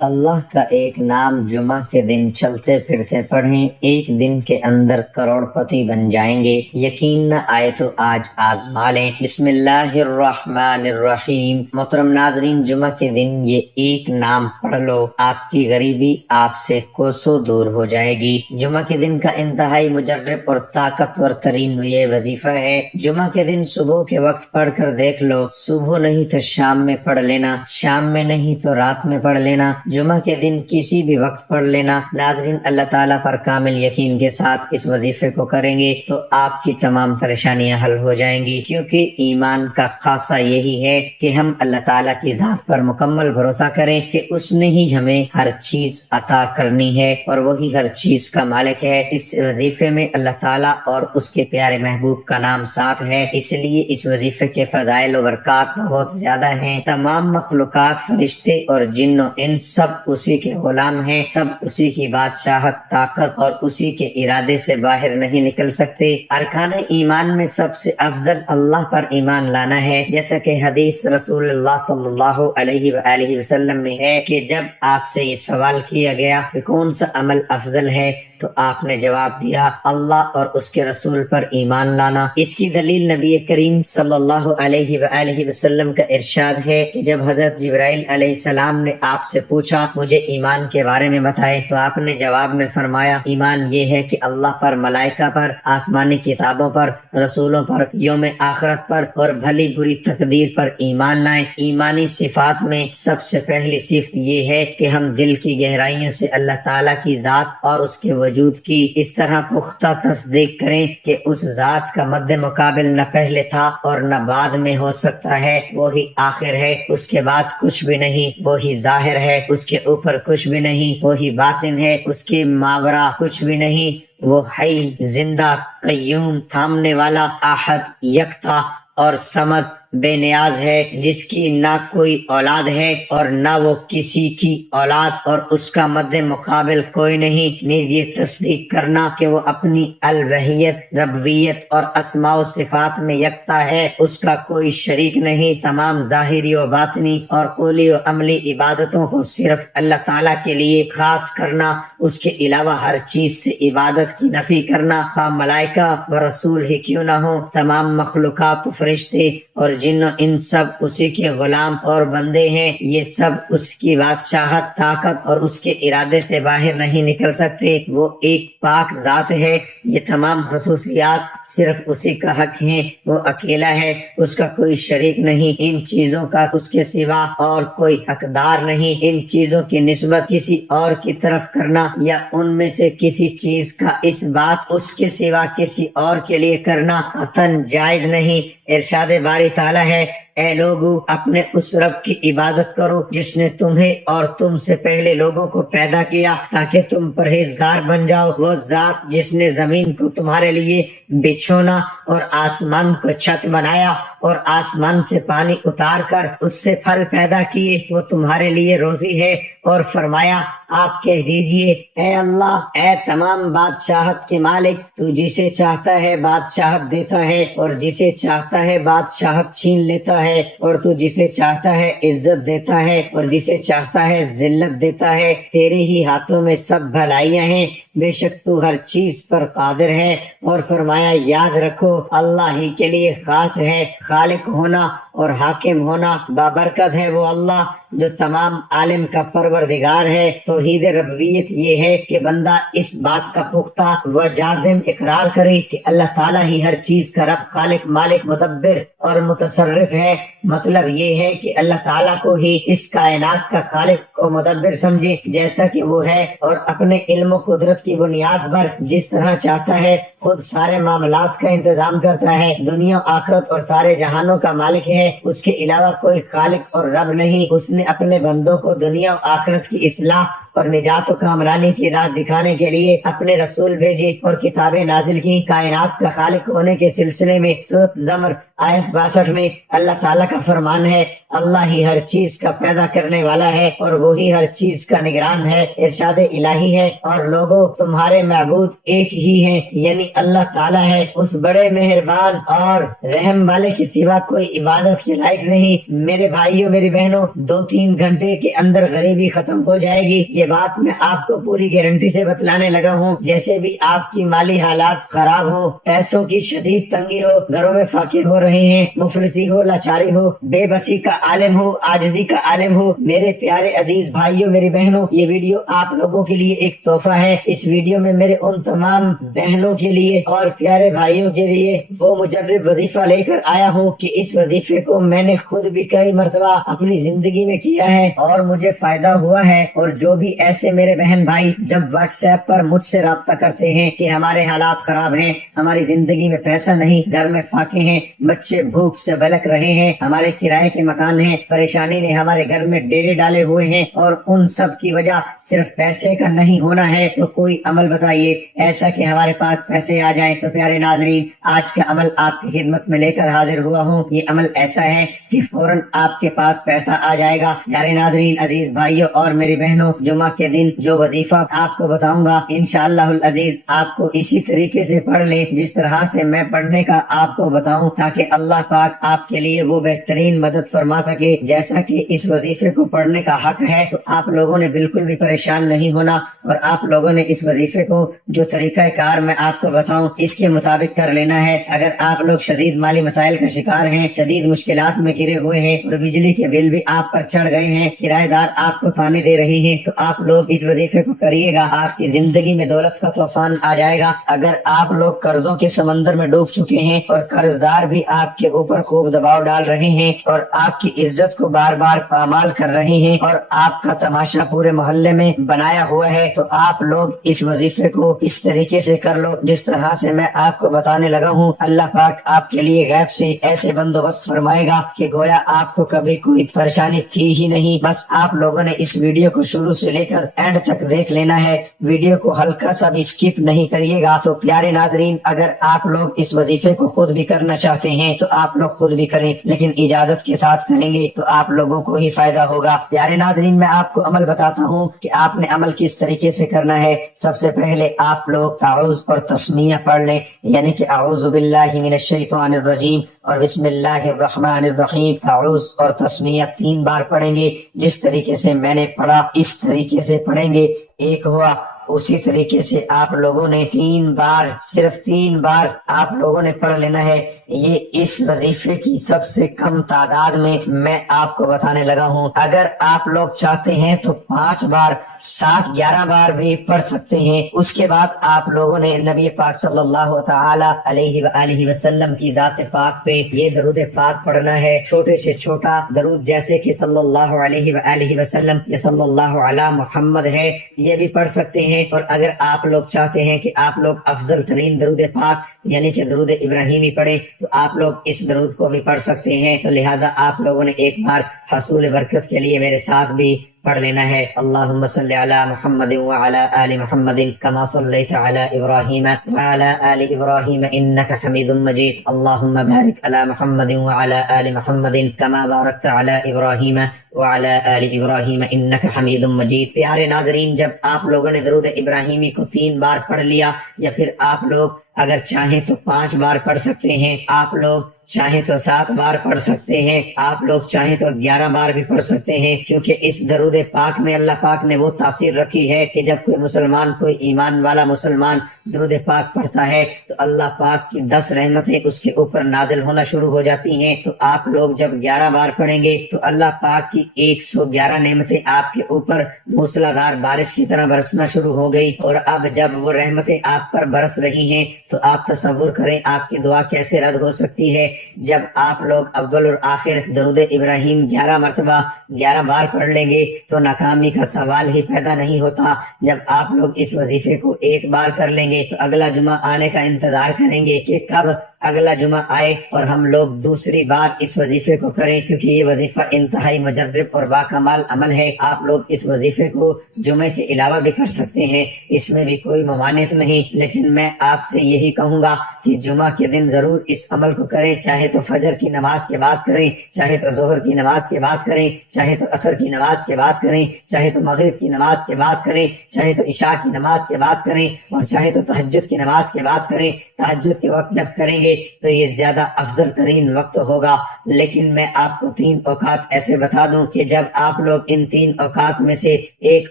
اللہ کا ایک نام جمعہ کے دن چلتے پھرتے پڑھیں، ایک دن کے اندر کروڑ پتی بن جائیں گے۔ یقین نہ آئے تو آج آزما لیں۔ بسم اللہ الرحمن الرحیم۔ محترم ناظرین، جمعہ کے دن یہ ایک نام پڑھ لو، آپ کی غریبی آپ سے کوسوں دور ہو جائے گی۔ جمعہ کے دن کا انتہائی مجرب اور طاقتور ترین یہ وظیفہ ہے۔ جمعہ کے دن صبح کے وقت پڑھ کر دیکھ لو، صبح نہیں تو شام میں پڑھ لینا، شام میں نہیں تو رات میں پڑھ لینا، جمعہ کے دن کسی بھی وقت پڑھ لینا۔ ناظرین، اللہ تعالیٰ پر کامل یقین کے ساتھ اس وظیفے کو کریں گے تو آپ کی تمام پریشانیاں حل ہو جائیں گی، کیونکہ ایمان کا خاصہ یہی ہے کہ ہم اللہ تعالیٰ کی ذات پر مکمل بھروسہ کریں کہ اس نے ہی ہمیں ہر چیز عطا کرنی ہے اور وہی ہر چیز کا مالک ہے۔ اس وظیفے میں اللہ تعالیٰ اور اس کے پیارے محبوب کا نام ساتھ ہے، اس لیے اس وظیفے کے فضائل و برکات بہت زیادہ ہیں۔ تمام مخلوقات، فرشتے اور جن و انس سب اسی کے غلام ہیں، سب اسی کی بادشاہت، طاقت اور اسی کے ارادے سے باہر نہیں نکل سکتے۔ ارکان ایمان میں سب سے افضل اللہ پر ایمان لانا ہے، جیسا کہ حدیث رسول اللہ صلی اللہ علیہ وآلہ وسلم میں ہے کہ جب آپ سے یہ سوال کیا گیا کہ کون سا عمل افضل ہے تو آپ نے جواب دیا اللہ اور اس کے رسول پر ایمان لانا۔ اس کی دلیل نبی کریم صلی اللہ علیہ وآلہ وسلم کا ارشاد ہے کہ جب حضرت جبرائیل علیہ السلام نے آپ سے پوچھا مجھے ایمان کے بارے میں بتائے تو آپ نے جواب میں فرمایا ایمان یہ ہے کہ اللہ پر، ملائکہ پر، آسمانی کتابوں پر، رسولوں پر، یوم آخرت پر اور بھلی بری تقدیر پر ایمان لائیں۔ ایمانی صفات میں سب سے پہلی صفت یہ ہے کہ ہم دل کی گہرائیوں سے اللہ تعالیٰ کی ذات اور اس کے وجود کی اس طرح پختہ تصدیق کریں کہ اس ذات کا مد مقابل نہ پہلے تھا اور نہ بعد میں ہو سکتا ہے، وہی آخر ہے، اس کے بعد کچھ بھی نہیں، وہی ظاہر ہے، اس کے اوپر کچھ بھی نہیں، وہی باطن ہے، اس کے ماورا کچھ بھی نہیں، وہ حی، زندہ، قیوم، تھامنے والا، احد، یکتا اور صمد، بے نیاز ہے، جس کی نہ کوئی اولاد ہے اور نہ وہ کسی کی اولاد اور اس کا مد مقابل کوئی نہیں۔ نیز یہ تصدیق کرنا کہ وہ اپنی الوہیت، ربویت اور اسماء و صفات میں یکتا ہے، اس کا کوئی شریک نہیں، تمام ظاہری و باطنی اور قولی و عملی عبادتوں کو صرف اللہ تعالیٰ کے لیے خاص کرنا، اس کے علاوہ ہر چیز سے عبادت کی نفی کرنا، خواہ ملائکہ و رسول ہی کیوں نہ ہو، تمام مخلوقات و فرشتے اور جن و ان سب اسی کے غلام اور بندے ہیں، یہ سب اس کی بادشاہت، طاقت اور اس کے ارادے سے باہر نہیں نکل سکتے، وہ ایک پاک ذات ہے، یہ تمام خصوصیات صرف اسی کا حق ہیں، وہ اکیلا ہے، اس کا کوئی شریک نہیں، ان چیزوں کا اس کے سوا اور کوئی حقدار نہیں، ان چیزوں کی نسبت کسی اور کی طرف کرنا یا ان میں سے کسی چیز کا اس بات اس کے سوا کسی اور کے لیے کرنا قطعاً جائز نہیں۔ ارشاد باری تعالیٰ ہے اے لوگو اپنے اس رب کی عبادت کرو جس نے تمہیں اور تم سے پہلے لوگوں کو پیدا کیا تاکہ تم پرہیزگار بن جاؤ، وہ ذات جس نے زمین کو تمہارے لیے بچھونا اور آسمان کو چھت بنایا اور آسمان سے پانی اتار کر اس سے پھل پیدا کیے، وہ تمہارے لیے روزی ہے، اور فرمایا آپ کہہ دیجئے اے اللہ، اے تمام بادشاہت کے مالک، تو جسے چاہتا ہے بادشاہت دیتا ہے اور جسے چاہتا ہے بادشاہت چھین لیتا ہے، اور تو جسے چاہتا ہے عزت دیتا ہے اور جسے چاہتا ہے ذلت دیتا ہے، تیرے ہی ہاتھوں میں سب بھلائیاں ہیں، بے شک تو ہر چیز پر قادر ہے۔ اور فرمایا یاد رکھو اللہ ہی کے لیے خاص ہے خالق ہونا اور حاکم ہونا، بابرکت ہے وہ اللہ جو تمام عالم کا پروردگار ہے۔ توحید ربویت یہ ہے کہ بندہ اس بات کا پختہ و جازم اقرار کرے کہ اللہ تعالیٰ ہی ہر چیز کا رب، خالق، مالک، مدبر اور متصرف ہے۔ مطلب یہ ہے کہ اللہ تعالیٰ کو ہی اس کائنات کا خالق و مدبر سمجھے جیسا کہ وہ ہے، اور اپنے علم و قدرت کی بنیاد پر جس طرح چاہتا ہے خود سارے معاملات کا انتظام کرتا ہے، دنیا آخرت اور سارے جہانوں کا مالک ہے، اس کے علاوہ کوئی خالق اور رب نہیں۔ اس نے اپنے بندوں کو دنیا و آخرت کی اصلاح اور نجات و کامرانی کی راہ دکھانے کے لیے اپنے رسول بھیجے اور کتابیں نازل کی۔ کائنات کا خالق ہونے کے سلسلے میں سورۃ زمر آیت 62 میں اللہ تعالیٰ کا فرمان ہے، اللہ ہی ہر چیز کا پیدا کرنے والا ہے اور وہی ہر چیز کا نگران ہے۔ ارشاد الہی ہے، اور لوگوں تمہارے معبود ایک ہی ہیں، یعنی اللہ تعالیٰ ہے، اس بڑے مہربان اور رحم والے کے سوا کوئی عبادت کے لائق نہیں۔ میرے بھائیوں میری بہنوں، 2-3 گھنٹے کے اندر غریبی ختم ہو جائے گی، یہ بات میں آپ کو پوری گارنٹی سے بتلانے لگا ہوں۔ جیسے بھی آپ کی مالی حالات خراب ہو، پیسوں کی شدید تنگی ہو، گھروں میں فاقے ہو رہے ہیں، مفلسی ہو، لاچاری ہو، بے بسی کا عالم ہو، عاجزی کا عالم ہو، میرے پیارے عزیز بھائیوں میری بہنوں، یہ ویڈیو آپ لوگوں کے لیے ایک تحفہ ہے۔ اس ویڈیو میں میرے ان تمام بہنوں کے لیے اور پیارے بھائیوں کے لیے وہ مجرب وظیفہ لے کر آیا ہوں کہ اس وظیفے کو میں نے خود بھی کئی مرتبہ اپنی زندگی میں کیا ہے اور مجھے فائدہ ہوا ہے۔ اور جو بھی ایسے میرے بہن بھائی جب واٹس ایپ پر مجھ سے رابطہ کرتے ہیں کہ ہمارے حالات خراب ہیں، ہماری زندگی میں پیسہ نہیں، گھر میں فاقے ہیں، بچے بھوک سے بلک رہے ہیں، ہمارے کرائے کے مکان ہیں، پریشانی نے ہمارے گھر میں ڈیرے ڈالے ہوئے ہیں اور ان سب کی وجہ صرف پیسے کا نہیں ہونا ہے، تو کوئی عمل بتائیے ایسا کہ ہمارے پاس پیسے آ جائیں۔ تو پیارے ناظرین، آج کا عمل آپ کی خدمت میں لے کر حاضر ہوا ہوں۔ یہ عمل ایسا ہے کہ فوراً آپ کے پاس پیسہ آ جائے گا۔ پیارے ناظرین، عزیز بھائیوں اور میری بہنوں، جمعہ کے دن جو وظیفہ آپ کو بتاؤں گا انشاءاللہ العزیز آپ کو اسی طریقے سے پڑھ لیں جس طرح سے میں پڑھنے کا آپ کو بتاؤں، تاکہ اللہ پاک آپ کے لیے وہ بہترین مدد فرما سکے۔ جیسا کہ اس وظیفے کو پڑھنے کا حق ہے تو آپ لوگوں نے بالکل بھی پریشان نہیں ہونا، اور آپ لوگوں نے اس وظیفے کو جو طریقہ کار میں آپ کو بتاؤں اس کے مطابق کر لینا ہے۔ اگر آپ لوگ شدید مالی مسائل کا شکار ہیں، شدید مشکلات میں گرے ہوئے ہیں اور بجلی کے بل بھی آپ پر چڑھ گئے ہیں، کرایہ دار آپ کو تانے دے رہے ہیں، تو آپ لوگ اس وظیفے کو کریے گا، آپ کی زندگی میں دولت کا طوفان آ جائے گا۔ اگر آپ لوگ قرضوں کے سمندر میں ڈوب چکے ہیں اور قرض دار بھی آپ کے اوپر خوب دباؤ ڈال رہے ہیں اور آپ کی عزت کو بار بار پامال کر رہے ہیں اور آپ کا تماشا پورے محلے میں بنایا ہوا ہے، تو آپ لوگ اس وظیفے کو اس طریقے سے کر لو جس طرح سے میں آپ کو بتانے لگا ہوں۔ اللہ پاک آپ کے لیے غیب سے ایسے بندوبست فرمائے گا کہ گویا آپ کو کبھی کوئی پریشانی تھی ہی نہیں۔ بس آپ لوگوں نے اس ویڈیو کو شروع سے لے کر اینڈ تک دیکھ لینا ہے، ویڈیو کو ہلکا سا بھی اسکپ نہیں کریے گا۔ تو پیارے ناظرین، اگر آپ لوگ اس وظیفے کو خود بھی کرنا چاہتے ہیں تو آپ لوگ خود بھی کریں، لیکن اجازت کے ساتھ کریں گے تو آپ لوگوں کو ہی فائدہ ہوگا۔ پیارے ناظرین، میں آپ کو عمل بتاتا ہوں کہ آپ نے عمل کس طریقے سے کرنا ہے۔ سب سے پہلے آپ لوگ تعوذ اور تسمیہ پڑھ لیں، یعنی کہ اعوذ باللہ من الشیطان الرجیم اور بسم اللہ الرحمن الرحیم۔ تعوذ اور تسمیہ 3 بار پڑھیں گے، جس طریقے سے میں نے پڑھا اس طریقے سے پڑھیں گے۔ ایک ہوا، اسی طریقے سے آپ لوگوں نے 3 بار، صرف 3 بار آپ لوگوں نے پڑھ لینا ہے۔ یہ اس وظیفے کی سب سے کم تعداد میں آپ کو بتانے لگا ہوں۔ اگر آپ لوگ چاہتے ہیں تو 5 بار، 7، 11 بار بھی پڑھ سکتے ہیں۔ اس کے بعد آپ لوگوں نے نبی پاک صلی اللہ تعالی علیہ وآلہ وسلم کی ذات پاک پہ یہ درود پاک پڑھنا ہے۔ چھوٹے سے چھوٹا درود جیسے کہ صلی اللہ علیہ وآلہ وسلم یا صلی اللہ علی محمد ہے، یہ بھی پڑھ سکتے ہیں۔ اور اگر آپ لوگ چاہتے ہیں کہ آپ لوگ افضل ترین درود پاک یعنی کہ درود ابراہیمی پڑھیں تو آپ لوگ اس درود کو بھی پڑھ سکتے ہیں۔ تو لہٰذا آپ لوگوں نے ایک بار حصول برکت کے لیے میرے ساتھ بھی پڑھ لینا ہے۔ اللہم صلی علی محمد وعلی آل محمد کما صلیت علی ابراہیم وعلی آل ابراہیم انک حمید مجید۔ اللہم بارک علی محمد وعلی آل محمد کما بارکت علی ابراہیم وعلی آل ابراہیم انک حمید مجید۔ پیارے ناظرین، جب آپ لوگوں نے درود ابراہیمی کو 3 بار پڑھ لیا، یا پھر آپ لوگ اگر چاہیں تو 5 بار پڑھ سکتے ہیں، آپ لوگ چاہیں تو 7 بار پڑھ سکتے ہیں، آپ لوگ چاہیں تو 11 بار بھی پڑھ سکتے ہیں، کیونکہ اس درود پاک میں اللہ پاک نے وہ تاثیر رکھی ہے کہ جب کوئی مسلمان، کوئی ایمان والا مسلمان درود پاک پڑھتا ہے تو اللہ پاک کی 10 رحمتیں اس کے اوپر نازل ہونا شروع ہو جاتی ہیں۔ تو آپ لوگ جب 11 بار پڑھیں گے تو اللہ پاک کی 111 نعمتیں آپ کے اوپر موسلادھار بارش کی طرح برسنا شروع ہو گئی۔ اور اب جب وہ رحمتیں آپ پر برس رہی ہیں تو آپ تصور کریں آپ کی دعا کیسے رد ہو سکتی ہے۔ جب آپ لوگ اول اور آخر درود ابراہیم 11 مرتبہ 11 بار پڑھ لیں گے تو ناکامی کا سوال ہی پیدا نہیں ہوتا۔ جب آپ لوگ اس وظیفے کو 1 بار کر لیں گے تو اگلا جمعہ آنے کا انتظار کریں گے کہ کب اگلا جمعہ آئے اور ہم لوگ دوسری بار اس وظیفے کو کریں، کیونکہ یہ وظیفہ انتہائی مجرب اور باکمال عمل ہے۔ آپ لوگ اس وظیفے کو جمعے کے علاوہ بھی کر سکتے ہیں، اس میں بھی کوئی ممانعت نہیں، لیکن میں آپ سے یہی کہوں گا کہ جمعہ کے دن ضرور اس عمل کو کریں، چاہے تو فجر کی نماز کے بعد کریں، چاہے تو ظہر کی نماز کے بعد کریں، چاہے تو عصر کی نماز کے بعد کریں، چاہے تو مغرب کی نماز کے بعد کریں، چاہے تو عشاء کی نماز کے بعد کریں، اور چاہے تو تہجد کی نماز کے بعد کریں۔ تہجد کے وقت جب کریں گے تو یہ زیادہ افضل ترین وقت ہوگا، لیکن میں آپ کو 3 اوقات ایسے بتا دوں کہ جب آپ لوگ ان 3 اوقات میں سے ایک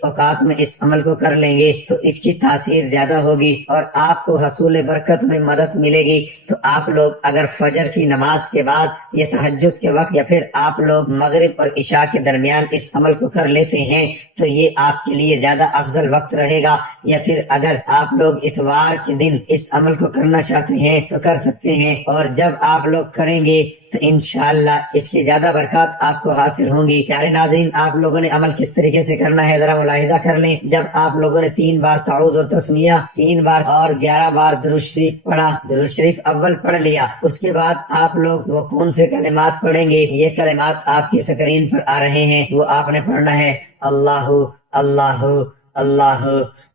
اوقات میں اس عمل کو کر لیں گے تو اس کی تاثیر زیادہ ہوگی اور آپ کو حصول برکت میں مدد ملے گی۔ تو آپ لوگ اگر فجر کی نماز کے بعد یا تہجد کے وقت یا پھر آپ لوگ مغرب اور عشاء کے درمیان اس عمل کو کر لیتے ہیں تو یہ آپ کے لیے زیادہ افضل وقت رہے گا، یا پھر اگر آپ لوگ اتوار کے دن اس عمل کو کرنا چاہتے ہیں تو کر سکتے ہیں، اور جب آپ لوگ کریں گے تو انشاءاللہ اس کی زیادہ برکات آپ کو حاصل ہوں گی۔ پیارے ناظرین، آپ لوگوں نے عمل کس طریقے سے کرنا ہے ذرا ملاحظہ کر لیں۔ جب آپ لوگوں نے 3 بار تعوذ اور تسمیہ، 3 بار اور 11 بار درود شریف پڑھا، درود شریف اول پڑھ لیا، اس کے بعد آپ لوگ وہ کون سے کلمات پڑھیں گے؟ یہ کلمات آپ کی سکرین پر آ رہے ہیں، وہ آپ نے پڑھنا ہے اللہ اللہ اللہ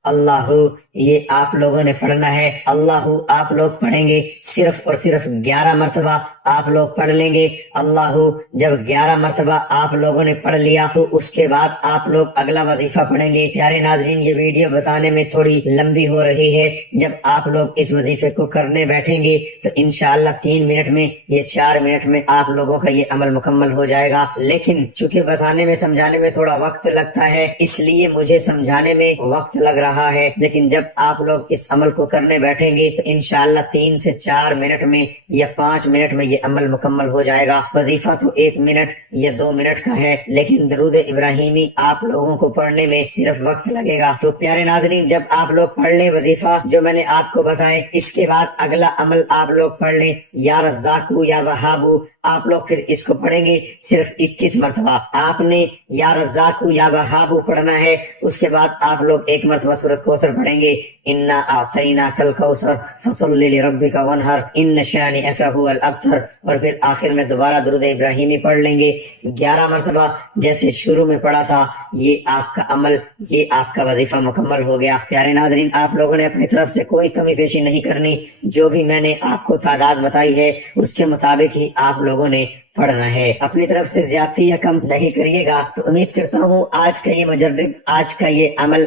اللہ، یہ آپ لوگوں نے پڑھنا ہے۔ اللہ آپ لوگ پڑھیں گے صرف اور صرف 11 مرتبہ آپ لوگ پڑھ لیں گے اللہ۔ جب 11 مرتبہ آپ لوگوں نے پڑھ لیا تو اس کے بعد آپ لوگ اگلا وظیفہ پڑھیں گے۔ پیارے ناظرین، یہ ویڈیو بتانے میں تھوڑی لمبی ہو رہی ہے، جب آپ لوگ اس وظیفے کو کرنے بیٹھیں گے تو انشاءاللہ 3 منٹ میں یا 4 منٹ میں آپ لوگوں کا یہ عمل مکمل ہو جائے گا، لیکن چونکہ بتانے میں سمجھانے میں تھوڑا وقت لگتا ہے اس لیے مجھے سمجھانے میں وقت لگ رہا ہے، لیکن جب آپ لوگ اس عمل کو کرنے بیٹھیں گے تو انشاءاللہ 3 سے 4 منٹ میں یا 5 منٹ میں یہ عمل مکمل ہو جائے گا۔ وظیفہ تو 1 منٹ یا 2 منٹ کا ہے، لیکن درود ابراہیمی آپ لوگوں کو پڑھنے میں صرف وقت لگے گا۔ تو پیارے ناظرین، جب آپ لوگ پڑھ لیں وظیفہ جو میں نے آپ کو بتائے، اس کے بعد اگلا عمل آپ لوگ پڑھ لیں یا رزاقو یا وہابو، آپ لوگ پھر اس کو پڑھیں گے صرف 21 مرتبہ۔ آپ نے یا رزاقو یا وہابو پڑھنا ہے، اس کے بعد آپ لوگ 1 مرتبہ سورۃ کوثر پڑھیں گے، انا اعطیناک الکوثر فصل لربک وانحر ان شانئک هو الابتر، اور پھر آخر میں دوبارہ درود ابراہیمی پڑھ لیں گے 11 مرتبہ جیسے شروع میں پڑھا تھا۔ یہ آپ کا عمل، یہ آپ کا وظیفہ مکمل ہو گیا۔ پیارے ناظرین، آپ لوگوں نے اپنی طرف سے کوئی کمی پیشی نہیں کرنی، جو بھی میں نے آپ کو تعداد بتائی ہے اس کے مطابق ہی آپ لوگوں نے پڑھنا ہے، اپنی طرف سے زیادتی یا کم نہیں کریے گا۔ تو امید کرتا ہوں آج کا یہ مجرب، آج کا یہ عمل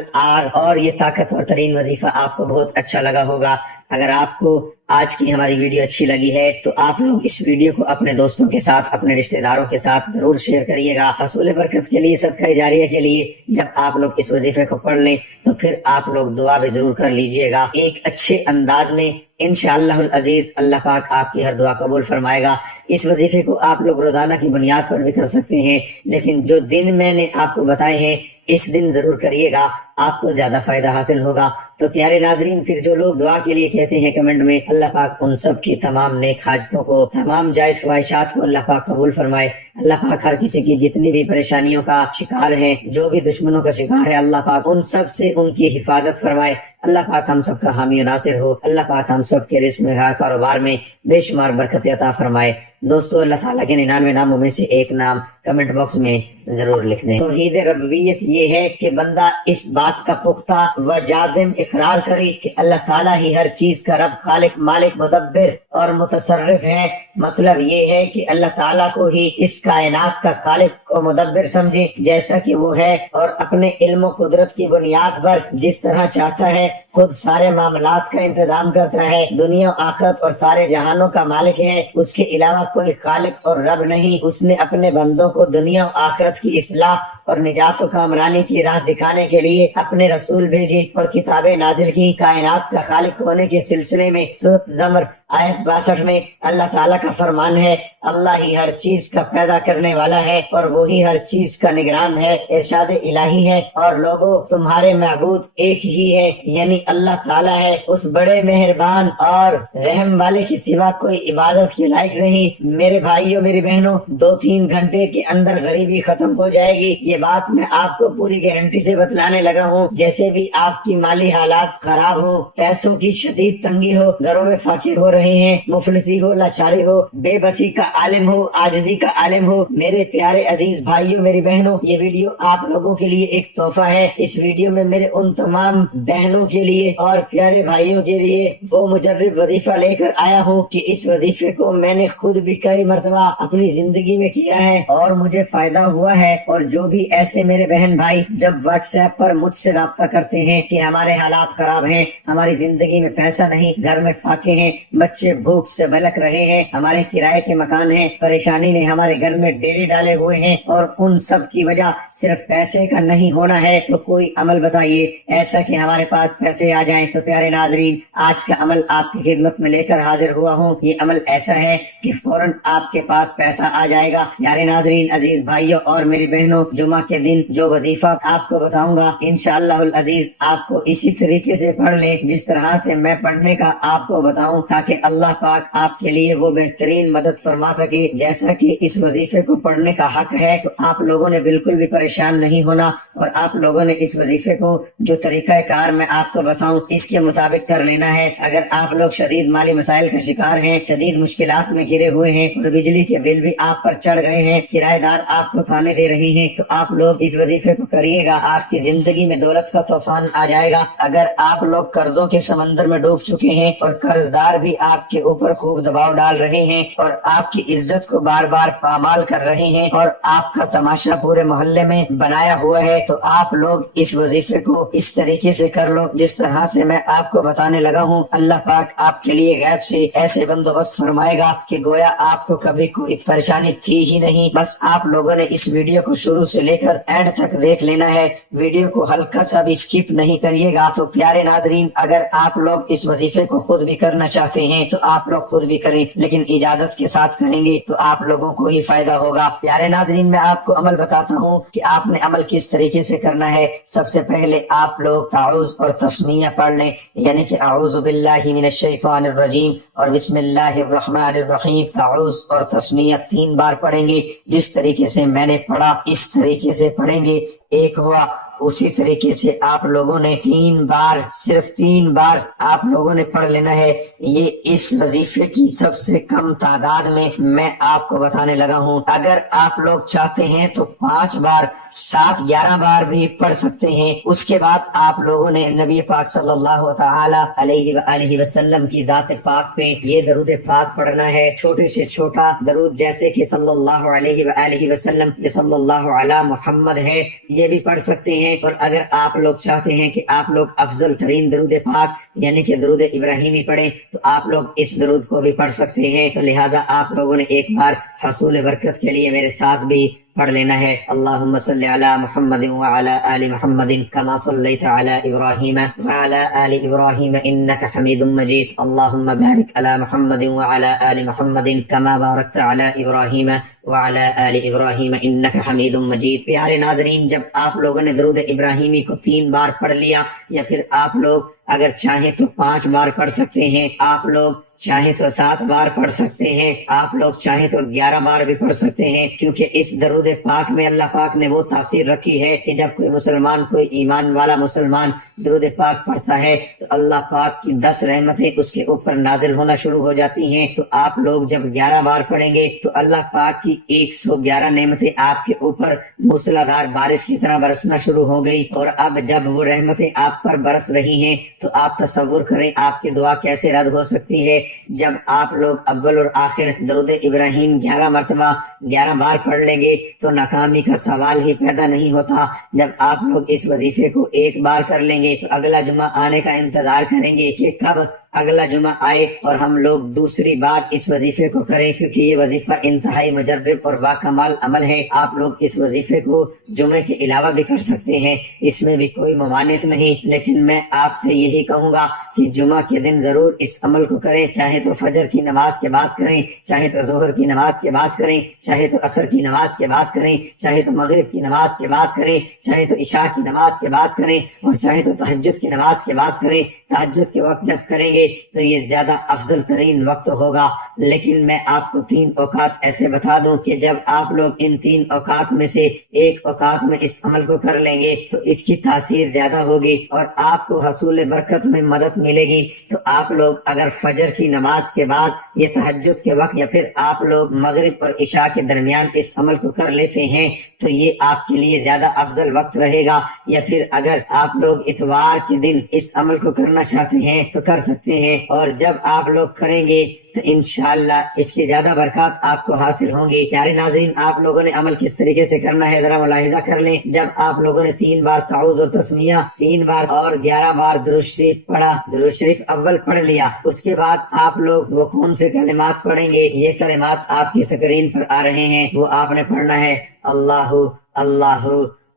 اور یہ طاقتور ترین وظیفہ آپ کو بہت اچھا لگا ہوگا۔ اگر آپ کو آج کی ہماری ویڈیو اچھی لگی ہے تو آپ لوگ اس ویڈیو کو اپنے دوستوں کے ساتھ، اپنے رشتہ داروں کے ساتھ ضرور شیئر کریے گا، حصول برکت کے لیے، صدقہ جاریہ کے لیے۔ جب آپ لوگ اس وظیفے کو پڑھ لیں تو پھر آپ لوگ دعا بھی ضرور کر لیجئے گا ایک اچھے انداز میں، انشاءاللہ العزیز اللہ پاک آپ کی ہر دعا قبول فرمائے گا۔ اس وظیفے کو آپ لوگ روزانہ کی بنیاد پر بھی کر سکتے ہیں، لیکن جو دن میں نے آپ کو بتائے ہیں اس دن ضرور کریے گا، آپ کو زیادہ فائدہ حاصل ہوگا۔ تو پیارے ناظرین، پھر جو لوگ دعا کے لیے کہتے ہیں کمنٹ میں، اللہ پاک ان سب کی تمام نیک حاجتوں کو، تمام جائز خواہشات کو اللہ پاک قبول فرمائے۔ اللہ پاک ہر کسی کی جتنی بھی پریشانیوں کا شکار ہیں، جو بھی دشمنوں کا شکار ہے، اللہ پاک ان سب سے ان کی حفاظت فرمائے۔ اللہ پاک ہم سب کا حامی و ناصر ہو۔ اللہ پاک ہم سب کے رزق میں، کاروبار میں بے شمار برکت عطا فرمائے۔ دوستو، اللہ تعالیٰ کے 99 ناموں میں سے ایک نام کمنٹ باکس میں ضرور لکھ دیں۔ توحید ربوبیت یہ ہے کہ بندہ اس بات کا پختہ و جازم اقرار کرے کہ اللہ تعالیٰ ہی ہر چیز کا رب، خالق، مالک، مدبر اور متصرف ہے۔ مطلب یہ ہے کہ اللہ تعالیٰ کو ہی اس کائنات کا خالق و مدبر سمجھے جیسا کہ وہ ہے، اور اپنے علم و قدرت کی بنیاد پر جس طرح چاہتا ہے خود سارے معاملات کا انتظام کرتا ہے، دنیا و آخرت اور سارے جہانوں کا مالک ہے، اس کے علاوہ کوئی خالق اور رب نہیں۔ اس نے اپنے بندوں کو دنیا و آخرت کی اصلاح اور نجات و کامرانی کی راہ دکھانے کے لیے اپنے رسول بھیجے اور کتابیں نازل کی۔ کائنات کا خالق ہونے کے سلسلے میں سورۃ زمر آیت 62 میں اللہ تعالیٰ کا فرمان ہے، اللہ ہی ہر چیز کا پیدا کرنے والا ہے اور وہی ہر چیز کا نگران ہے۔ ارشاد الہی ہے، اور لوگوں تمہارے معبود ایک ہی ہے، یعنی اللہ تعالیٰ ہے، اس بڑے مہربان اور رحم والے کے سوا کوئی عبادت کے لائق نہیں۔ میرے بھائیوں، میری بہنوں، 2-3 گھنٹے کے اندر غریبی ختم ہو جائے گی، یہ یہ بات میں آپ کو پوری گارنٹی سے بتلانے لگا ہوں، جیسے بھی آپ کی مالی حالات خراب ہو، پیسوں کی شدید تنگی ہو، گھروں میں فاقے ہو رہے ہیں، مفلسی ہو، لاچاری ہو، بے بسی کا عالم ہو، عاجزی کا عالم ہو، میرے پیارے عزیز بھائیوں، میری بہنوں، یہ ویڈیو آپ لوگوں کے لیے ایک تحفہ ہے۔ اس ویڈیو میں میرے ان تمام بہنوں کے لیے اور پیارے بھائیوں کے لیے وہ مجرب وظیفہ لے کر آیا ہوں کہ اس وظیفے کو میں نے خود بھی کئی مرتبہ اپنی زندگی میں کیا ہے اور مجھے فائدہ ہوا ہے۔ اور جو بھی ایسے میرے بہن بھائی جب واٹس ایپ پر مجھ سے رابطہ کرتے ہیں کہ ہمارے حالات خراب ہیں، ہماری زندگی میں پیسہ نہیں، گھر میں فاقے ہیں، بچے بھوک سے بلک رہے ہیں، ہمارے کرائے کے مکان ہیں، پریشانی نے ہمارے گھر میں ڈیرے ڈالے ہوئے ہیں اور ان سب کی وجہ صرف پیسے کا نہیں ہونا ہے، تو کوئی عمل بتائیے ایسا کہ ہمارے پاس پیسے آ جائیں۔ تو پیارے ناظرین، آج کا عمل آپ کی خدمت میں لے کر حاضر ہوا ہوں۔ یہ عمل ایسا ہے کہ فوراً آپ کے پاس پیسہ آ جائے گا۔ پیارے ناظرین، عزیز بھائیوں اور میری بہنوں، جمعہ کے دن جو وظیفہ آپ کو بتاؤں گا انشاءاللہ العزیز آپ کو اسی طریقے سے پڑھ لیں جس طرح سے میں پڑھنے کا آپ کو بتاؤں، تاکہ اللہ پاک آپ کے لیے وہ بہترین مدد فرما سکے۔ جیسا کہ اس وظیفے کو پڑھنے کا حق ہے تو آپ لوگوں نے بالکل بھی پریشان نہیں ہونا، اور آپ لوگوں نے اس وظیفے کو جو طریقہ کار میں آپ کو بتاؤں اس کے مطابق کر لینا ہے۔ اگر آپ لوگ شدید مالی مسائل کا شکار ہیں، شدید مشکلات میں گھرے ہوئے ہیں اور بجلی کے بل بھی آپ پر چڑھ گئے ہیں، کرایہ دار آپ کو تانے دے رہے ہیں، تو آپ لوگ اس وظیفے کو کریے گا، آپ کی زندگی میں دولت کا طوفان آ جائے گا۔ اگر آپ لوگ قرضوں کے سمندر میں ڈوب چکے ہیں اور قرض دار بھی آپ کے اوپر خوب دباؤ ڈال رہے ہیں اور آپ کی عزت کو بار بار پامال کر رہے ہیں اور آپ کا تماشا پورے محلے میں بنایا ہوا ہے، تو آپ لوگ اس وظیفے کو اس طریقے سے کر لو جس طرح سے میں آپ کو بتانے لگا ہوں۔ اللہ پاک آپ کے لیے غیب سے ایسے بندوبست فرمائے گا کہ گویا آپ کو کبھی کوئی پریشانی تھی ہی نہیں۔ بس آپ لوگوں نے اس ویڈیو کو شروع سے لے کر اینڈ تک دیکھ لینا ہے، ویڈیو کو ہلکا سا بھی سکپ نہیں کریے گا۔ تو پیارے ناظرین، اگر آپ لوگ اس وظیفے کو خود بھی کرنا چاہتے ہیں تو آپ لوگ خود بھی کریں، لیکن اجازت کے ساتھ کریں گے تو آپ لوگوں کو ہی فائدہ ہوگا۔ پیارے ناظرین، میں آپ کو عمل بتاتا ہوں کہ آپ نے عمل کس طریقے سے کرنا ہے۔ سب سے پہلے آپ لوگ تعوذ اور تسمیہ پڑھ لیں، یعنی کہ اعوذ باللہ من الشیطان الرجیم اور بسم اللہ الرحمن الرحیم۔ تعوذ اور تسمیہ 3 بار پڑھیں گے، جس طریقے سے میں نے پڑھا اس طریقے سے پڑھیں گے۔ ایک ہوا، اسی طریقے سے آپ لوگوں نے 3 بار، صرف 3 بار آپ لوگوں نے پڑھ لینا ہے۔ یہ اس وظیفے کی سب سے کم تعداد میں آپ کو بتانے لگا ہوں۔ اگر آپ لوگ چاہتے ہیں تو 5 بار، 7، 11 بار بھی پڑھ سکتے ہیں۔ اس کے بعد آپ لوگوں نے نبی پاک صلی اللہ تعالی علیہ وآلہ وسلم کی ذات پاک پہ یہ درود پاک پڑھنا ہے۔ چھوٹے سے چھوٹا درود جیسے کہ صلی اللہ علیہ وآلہ وسلم، یہ صلی اللہ علی محمد ہے، یہ بھی پڑھ سکتے ہیں۔ اور اگر آپ لوگ چاہتے ہیں کہ آپ لوگ افضل ترین درود پاک یعنی کہ درود ابراہیمی پڑھیں تو آپ لوگ اس درود کو بھی پڑھ سکتے ہیں۔ تو لہٰذا آپ لوگوں نے ایک بار حصول برکت کے لیے میرے ساتھ بھی پڑھ لینا ہے۔ اللہم صلی علی محمد وعلی آل محمد کما صلیت علی ابراہیم وعلی آل ابراہیم انک حمید مجید۔ اللہم بارک علی محمد وعلی آل محمد کما بارکت علی ابراہیم وعلی آل ابراہیم انک حمید مجید۔ پیارے ناظرین، جب آپ لوگوں نے درود ابراہیمی کو 3 بار پڑھ لیا، یا پھر آپ لوگ اگر چاہیں تو 5 بار پڑھ سکتے ہیں، آپ لوگ چاہیں تو 7 بار پڑھ سکتے ہیں، آپ لوگ چاہیں تو 11 بار بھی پڑھ سکتے ہیں، کیونکہ اس درود پاک میں اللہ پاک نے وہ تاثیر رکھی ہے کہ جب کوئی مسلمان، کوئی ایمان والا مسلمان درود پاک پڑھتا ہے تو اللہ پاک کی 10 رحمتیں اس کے اوپر نازل ہونا شروع ہو جاتی ہیں۔ تو آپ لوگ جب 11 بار پڑھیں گے تو اللہ پاک کی 111 نعمتیں آپ کے اوپر موسلادھار بارش کی طرح برسنا شروع ہو گئی۔ اور اب جب وہ رحمتیں آپ پر برس رہی ہیں تو آپ تصور کریں آپ کی دعا کیسے رد ہو سکتی ہے۔ جب آپ لوگ اول اور آخر درود ابراہیم 11 مرتبہ 11 بار پڑھ لیں گے تو ناکامی کا سوال ہی پیدا نہیں ہوتا۔ جب آپ لوگ اس وظیفے کو 1 بار کر لیں گے تو اگلا جمعہ آنے کا انتظار کریں گے کہ کب اگلا جمعہ آئے اور ہم لوگ دوسری بار اس وظیفے کو کریں، کیونکہ یہ وظیفہ انتہائی مجرب اور باکمال عمل ہے۔ آپ لوگ اس وظیفے کو جمعے کے علاوہ بھی کر سکتے ہیں، اس میں بھی کوئی ممانعت نہیں، لیکن میں آپ سے یہی کہوں گا کہ جمعہ کے دن ضرور اس عمل کو کریں، چاہے تو فجر کی نماز کے بعد کریں، چاہے تو ظہر کی نماز کے بعد کریں، چاہے تو عصر کی نماز کے بعد کریں، چاہے تو مغرب کی نماز کے بعد کریں، چاہے تو عشاء کی نماز کے بعد کریں، اور چاہے تو تہجد کی نماز کے بعد کریں۔ تہجد کے وقت جب کریں گے گے تو یہ زیادہ افضل ترین وقت ہوگا۔ لیکن میں آپ کو 3 اوقات ایسے بتا دوں کہ جب آپ لوگ ان 3 اوقات میں سے ایک اوقات میں اس عمل کو کر لیں گے تو اس کی تاثیر زیادہ ہوگی اور آپ کو حصول برکت میں مدد ملے گی۔ تو آپ لوگ اگر فجر کی نماز کے بعد یا تہجد کے وقت یا پھر آپ لوگ مغرب اور عشاء کے درمیان اس عمل کو کر لیتے ہیں تو یہ آپ کے لیے زیادہ افضل وقت رہے گا۔ یا پھر اگر آپ لوگ اتوار کے دن اس عمل کو کرنا چاہتے ہیں تو کر سکتے ہیں، اور جب آپ لوگ کریں گے تو انشاءاللہ اس کی زیادہ برکات آپ کو حاصل ہوں گی۔ پیارے ناظرین، آپ لوگوں نے عمل کس طریقے سے کرنا ہے ذرا ملاحظہ کر لیں۔ جب آپ لوگوں نے 3 بار تعوذ اور تسمیہ، 3 بار اور 11 بار درود شریف پڑھا، درود شریف اول پڑھ لیا، اس کے بعد آپ لوگ وہ کون سے کلمات پڑھیں گے؟ یہ کلمات آپ کی سکرین پر آ رہے ہیں، وہ آپ نے پڑھنا ہے اللہ اللہ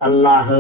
اللہ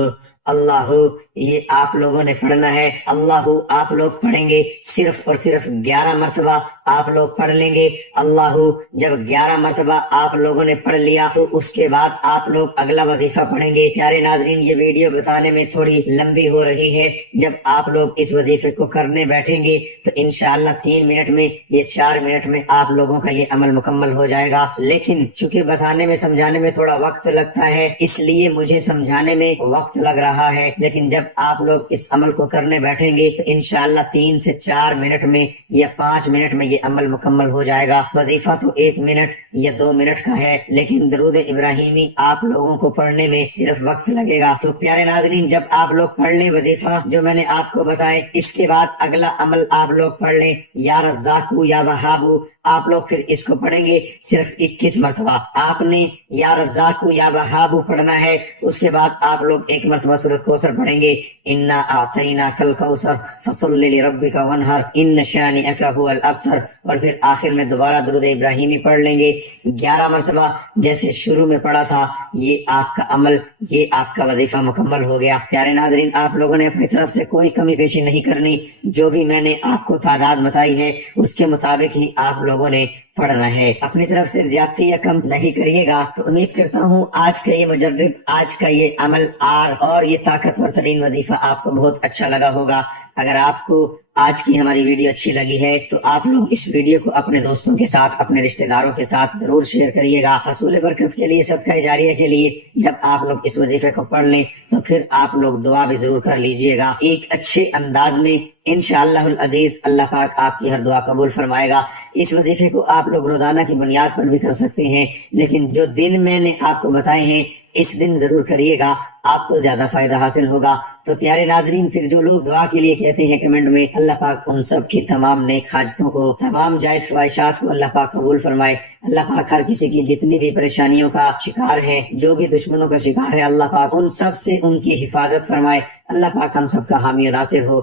اللہ۔ یہ آپ لوگوں نے پڑھنا ہے۔ اللہ آپ لوگ پڑھیں گے صرف اور صرف 11 مرتبہ آپ لوگ پڑھ لیں گے اللہ۔ جب 11 مرتبہ آپ لوگوں نے پڑھ لیا تو اس کے بعد آپ لوگ اگلا وظیفہ پڑھیں گے۔ پیارے ناظرین، یہ ویڈیو بتانے میں تھوڑی لمبی ہو رہی ہے۔ جب آپ لوگ اس وظیفے کو کرنے بیٹھیں گے تو انشاءاللہ 3 منٹ میں یا 4 منٹ میں آپ لوگوں کا یہ عمل مکمل ہو جائے گا۔ لیکن چونکہ بتانے میں سمجھانے میں تھوڑا وقت لگتا ہے، اس لیے مجھے سمجھانے میں وقت لگ رہا ہے، لیکن جب آپ لوگ اس عمل کو کرنے بیٹھیں گے تو انشاءاللہ 3 سے 4 منٹ میں یا 5 منٹ میں یہ عمل مکمل ہو جائے گا۔ وظیفہ تو 1 منٹ یا 2 منٹ کا ہے، لیکن درود ابراہیمی آپ لوگوں کو پڑھنے میں صرف وقت لگے گا۔ تو پیارے ناظرین، جب آپ لوگ پڑھ لیں وظیفہ جو میں نے آپ کو بتائے، اس کے بعد اگلا عمل آپ لوگ پڑھ لیں یا رزاقو یا وہابو۔ آپ لوگ پھر اس کو پڑھیں گے صرف 21 مرتبہ۔ آپ نے یا رزاقو یا وہابو پڑھنا ہے، اس کے بعد آپ لوگ 1 مرتبہ سورۃ کوثر پڑھیں گے، انا اعطیناک الکوثر فصل لربک وانحر ان شانئک هو الابتر، اور پھر آخر میں دوبارہ درود ابراہیمی پڑھ لیں گے 11 مرتبہ جیسے شروع میں پڑھا تھا۔ یہ آپ کا عمل، یہ آپ کا وظیفہ مکمل ہو گیا۔ پیارے ناظرین، آپ لوگوں نے اپنی طرف سے کوئی کمی پیشی نہیں کرنی، جو بھی میں نے آپ کو تعداد بتائی ہے اس کے مطابق ہی آپ لوگوں نے پڑھنا ہے۔ اپنی طرف سے زیادتی یا کم نہیں کریے گا۔ تو امید کرتا ہوں آج کا یہ مجرب، آج کا یہ عمل اور یہ طاقتور ترین وظیفہ آپ کو بہت اچھا لگا ہوگا۔ اگر آپ کو آج کی ہماری ویڈیو اچھی لگی ہے تو آپ لوگ اس ویڈیو کو اپنے دوستوں کے ساتھ، اپنے رشتہ داروں کے ساتھ ضرور شیئر کریے گا، حصول برکت کے لیے، صدقہ جاریہ کے لیے۔ جب آپ لوگ اس وظیفے کو پڑھ لیں تو پھر آپ لوگ دعا بھی ضرور کر لیجئے گا ایک اچھے انداز میں۔ انشاءاللہ العزیز اللہ پاک آپ کی ہر دعا قبول فرمائے گا۔ اس وظیفے کو آپ لوگ روزانہ کی بنیاد پر بھی کر سکتے ہیں، لیکن جو دن میں نے آپ کو بتائے ہیں اس دن ضرور کریے گا، آپ کو زیادہ فائدہ حاصل ہوگا۔ تو پیارے ناظرین، پھر جو لوگ دعا کے لیے کہتے ہیں کمنٹ میں، اللہ پاک ان سب کی تمام نیک حاجتوں کو، تمام جائز خواہشات کو اللہ پاک قبول فرمائے۔ اللہ پاک ہر کسی کی جتنی بھی پریشانیوں کا شکار ہے، جو بھی دشمنوں کا شکار ہے، اللہ پاک ان سب سے ان کی حفاظت فرمائے۔ اللہ پاک ہم سب کا حامی و ناصر ہو۔